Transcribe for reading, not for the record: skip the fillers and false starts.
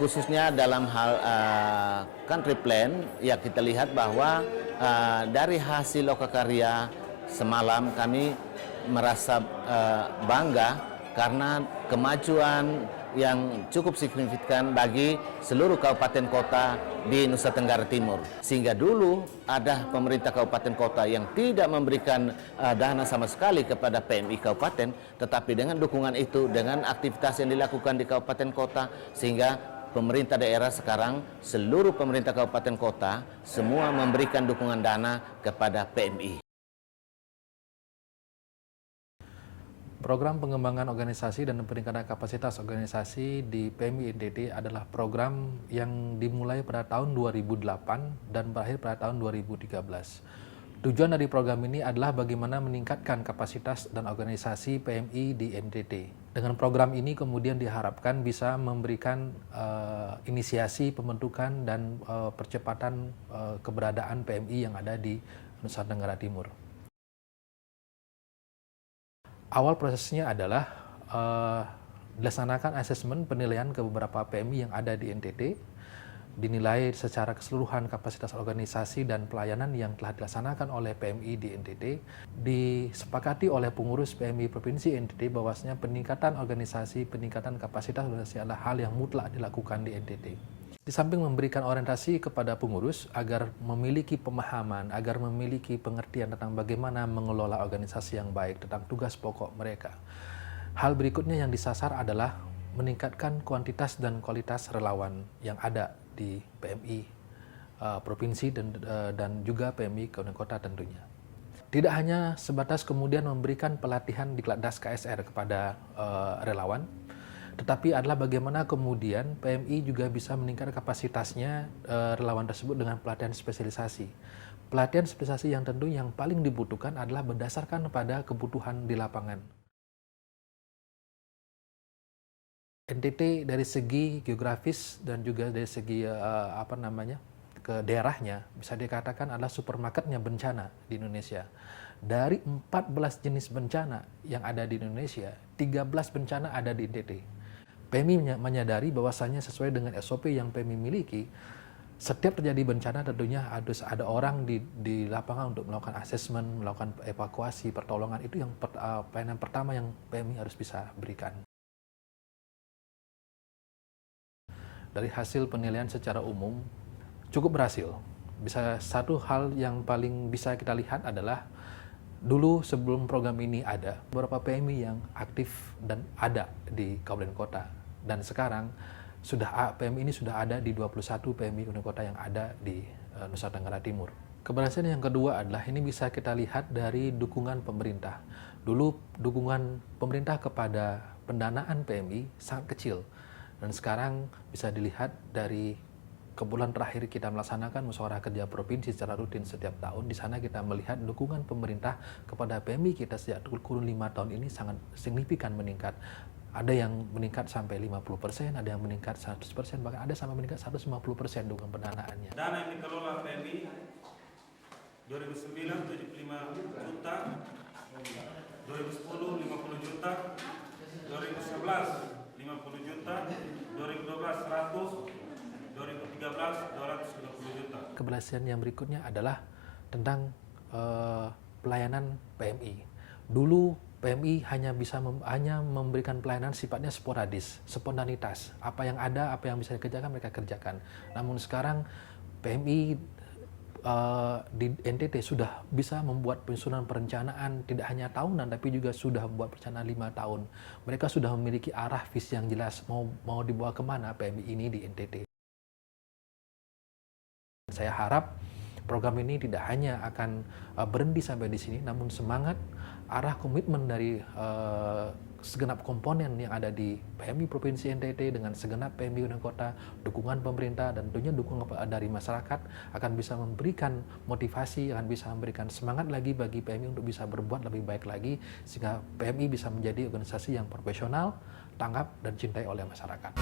khususnya dalam hal country plan, ya kita lihat bahwa dari hasil lokakarya semalam kami merasa bangga karena kemajuan yang cukup signifikan bagi seluruh kabupaten kota di Nusa Tenggara Timur. Sehingga dulu ada pemerintah kabupaten kota yang tidak memberikan dana sama sekali kepada PMI kabupaten, tetapi dengan dukungan itu, dengan aktivitas yang dilakukan di kabupaten kota, sehingga pemerintah daerah sekarang, seluruh pemerintah kabupaten kota, semua memberikan dukungan dana kepada PMI. Program pengembangan organisasi dan peningkatan kapasitas organisasi di PMI NTT adalah program yang dimulai pada tahun 2008 dan berakhir pada tahun 2013. Tujuan dari program ini adalah bagaimana meningkatkan kapasitas dan organisasi PMI di NTT. Dengan program ini kemudian diharapkan bisa memberikan inisiasi pembentukan dan percepatan keberadaan PMI yang ada di Nusa Tenggara Timur. Awal prosesnya adalah dilaksanakan asesmen penilaian ke beberapa PMI yang ada di NTT, dinilai secara keseluruhan kapasitas organisasi dan pelayanan yang telah dilaksanakan oleh PMI di NTT, disepakati oleh pengurus PMI Provinsi NTT bahwasanya peningkatan organisasi, peningkatan kapasitas organisasi adalah hal yang mutlak dilakukan di NTT. Di samping memberikan orientasi kepada pengurus agar memiliki pemahaman, agar memiliki pengertian tentang bagaimana mengelola organisasi yang baik, tentang tugas pokok mereka. Hal berikutnya yang disasar adalah meningkatkan kuantitas dan kualitas relawan yang ada di PMI Provinsi dan juga PMI Kabupaten Kota tentunya. Tidak hanya sebatas kemudian memberikan pelatihan di Kelatdas KSR kepada relawan, tetapi adalah bagaimana kemudian PMI juga bisa meningkatkan kapasitasnya relawan tersebut dengan pelatihan spesialisasi. Pelatihan spesialisasi yang tentu yang paling dibutuhkan adalah berdasarkan pada kebutuhan di lapangan. NTT dari segi geografis dan juga dari segi ke daerahnya bisa dikatakan adalah supermarketnya bencana di Indonesia. Dari 14 jenis bencana yang ada di Indonesia, 13 bencana ada di NTT. PMI menyadari bahwasannya sesuai dengan SOP yang PMI miliki, setiap terjadi bencana tentunya harus ada orang di lapangan untuk melakukan asesmen, melakukan evakuasi, pertolongan. Itu yang pelayanan pertama yang PMI harus bisa berikan. Dari hasil penilaian secara umum cukup berhasil. Bisa satu hal yang paling bisa kita lihat adalah dulu sebelum program ini ada beberapa PMI yang aktif dan ada di kabupaten kota. Dan sekarang PMI ini sudah ada di 21 PMI kabupaten kota yang ada di Nusa Tenggara Timur. Keberhasilan yang kedua adalah ini bisa kita lihat dari dukungan pemerintah. Dulu dukungan pemerintah kepada pendanaan PMI sangat kecil. Dan sekarang bisa dilihat dari kebulan terakhir kita melaksanakan musyawarah kerja provinsi secara rutin setiap tahun. Di sana kita melihat dukungan pemerintah kepada PMI kita sejak kurun 5 tahun ini sangat signifikan meningkat. Ada yang meningkat sampai 50%, ada yang meningkat 100%, bahkan ada sampai meningkat 150% dukungan pendanaannya. Dana yang dikelola PMI 2009 75 juta, 2010 50 juta, 2011 50 juta, 2012 100, 2013 220 juta. Keberhasilan yang berikutnya adalah tentang pelayanan PMI. Dulu PMI hanya memberikan pelayanan sifatnya sporadis, spontanitas. Apa yang ada, apa yang bisa dikerjakan, mereka kerjakan. Namun sekarang PMI di NTT sudah bisa membuat penyusunan perencanaan tidak hanya tahunan, tapi juga sudah membuat perencanaan 5 tahun. Mereka sudah memiliki arah visi yang jelas, mau dibawa kemana PMI ini di NTT. Saya harap program ini tidak hanya akan berhenti sampai di sini, namun semangat, arah komitmen dari segenap komponen yang ada di PMI Provinsi NTT dengan segenap PMI Kabupaten Kota, dukungan pemerintah dan tentunya dukungan dari masyarakat akan bisa memberikan motivasi, akan bisa memberikan semangat lagi bagi PMI untuk bisa berbuat lebih baik lagi sehingga PMI bisa menjadi organisasi yang profesional, tanggap dan cintai oleh masyarakat.